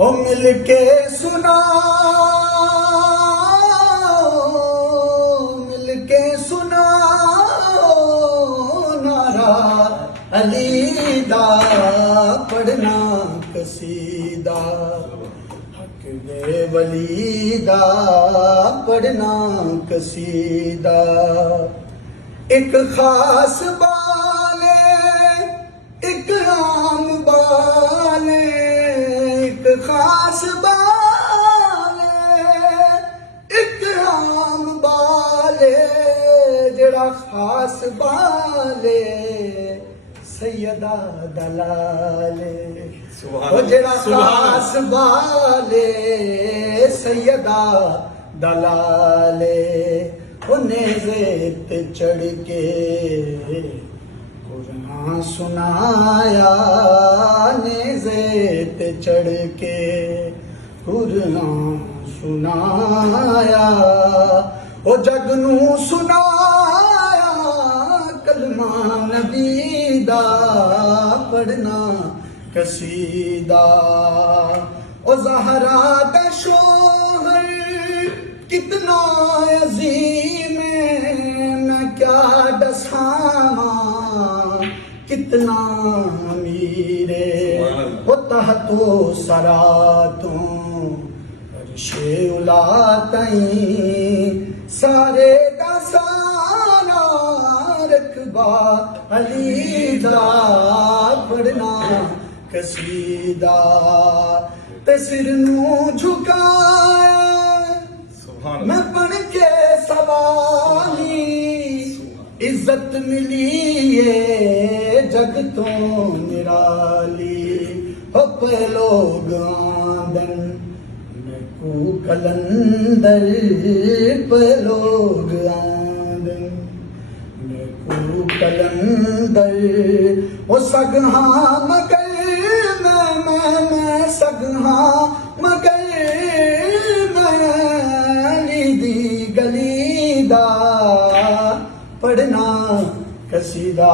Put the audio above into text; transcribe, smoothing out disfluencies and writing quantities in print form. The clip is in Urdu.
ہو مل کے سنا مل کے سنا نعرہ علی دا پڑھنا قصیدہ حق دے ولی دا پڑھنا قصیدہ ایک خاص بالے ایک عام بالے ایک خاص بالے ایک عام بالے جڑا خاص بالے سیدہ دلالے وہ جڑا خاص بالے سیدہ دلالے وہ نیزے تے چڑھ کے قرآن سنایا نیزے تے چڑھ کے قرآن سنایا وہ جگ نو سنایا کلمہ نبی دا پڑھنا قصیدہ او زہرا دا شوہر کتنا عظیم ہے میں کیا دساواں کتنا امیر ہے وہ تحت و سراتوں عرش اولا تائیں سارے دا سارا رقبہ علی دا پڑھنا قصیدہ تے سر نو جھکایا میں پڑھ کے سوالی عزت ملی ہے جگ تو نرالی ہو پہ لوگ آمدن میں کو کلندر پہ لوگ آمدن میں کو کلندر وہ سگہاں مگر میں سگہاں مگر دی گلی دا پڑھنا قصیدہ